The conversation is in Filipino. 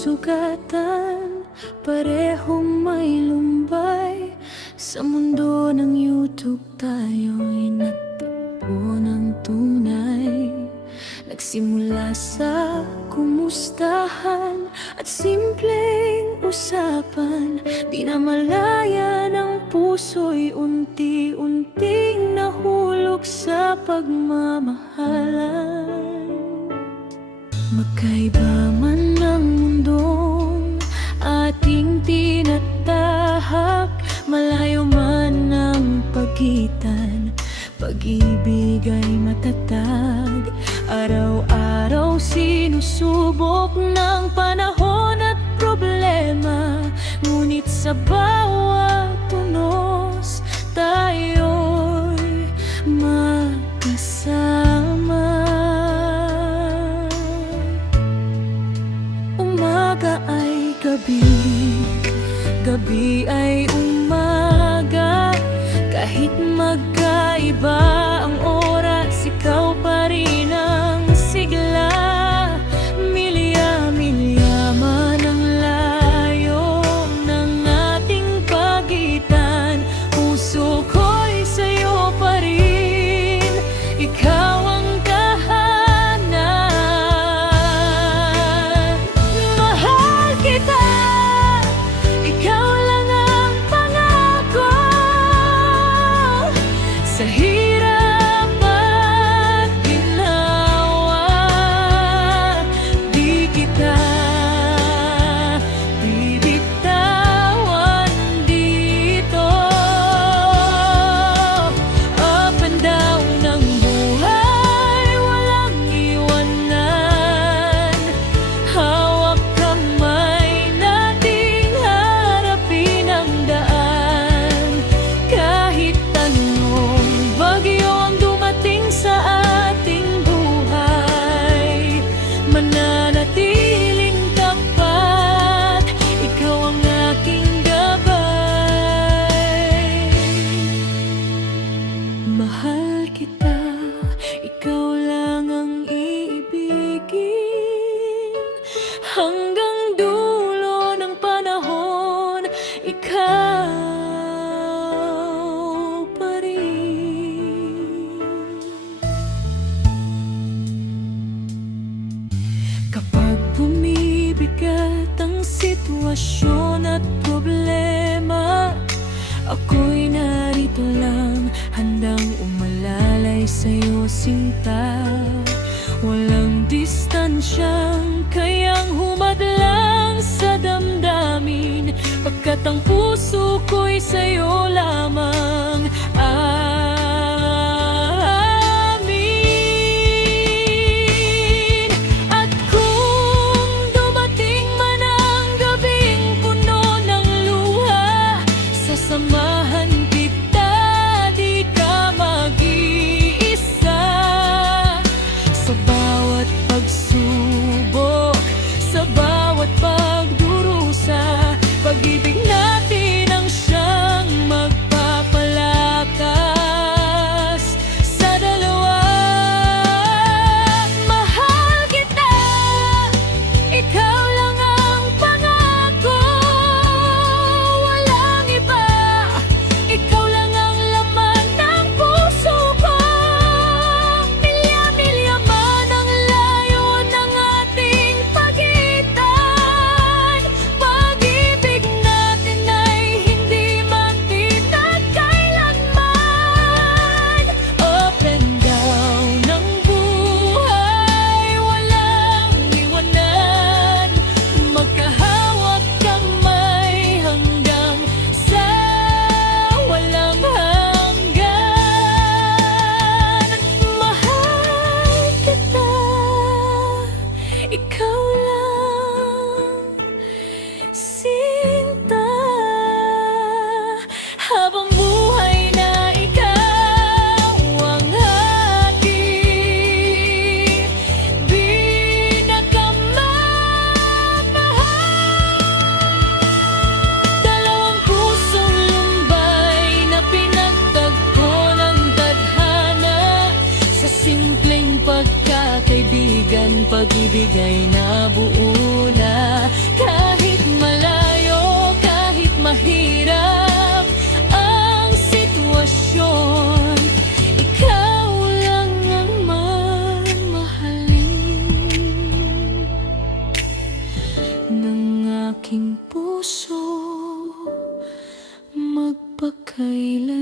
sugatan, parehong may lumbay. Sa mundo ng YouTube tayo'y nagtagpo ng tunay. Nagsimula sa kumustahan at simpleng usapan. Di na malaya ng puso'y unti-unting nahulog sa pagmamahalan. Magkaiba man ng mundong ating tinatahak, malayo man ang pagitan, pag-ibig ay matatag. Araw-araw sinusubok ng panahon at problema, ngunit sa bawat tunos tayo'y magkasama. Umaga ay gabi, gabi ay umaga. Kahit magkaiba ang oras, ikaw pa rin ang sigla. Milya-milya man ang layo ng ating pagitan, puso ko'y sa'yo pa rin, ikaw ang tahanan. Mahal kita, ikaw lang ang pangako. Sa hirap at ginawa, di kita bibitawan dito. Up and down ng buhay, walang iwanan. Hawak kamay nating harapin ang daan. Kahit anong bagyo ang dumating sa ating buhay, mananatiling tapat, ikaw ang aking gabay. Mahal kita, ikaw lang ang iibigin, hanggang dulo ng panahon, ikaw pa rin. Kapag bumibigat ang sitwasyon at problema, ako'y narito lang, handang umalalay sa'yo sinta. Walang distansyang kayang humadlang sa damdamin, pagkat ang puso ko'y sa'yo lamang. Amin. At kung dumating man ang gabing puno ng luha, sasamahan kita, di ka mag-iisa. Sa bawat pagsubok, sa bawat pagdurusa, pag-ibig natin ang siyang magpapalaya. aking puso magpakailanman.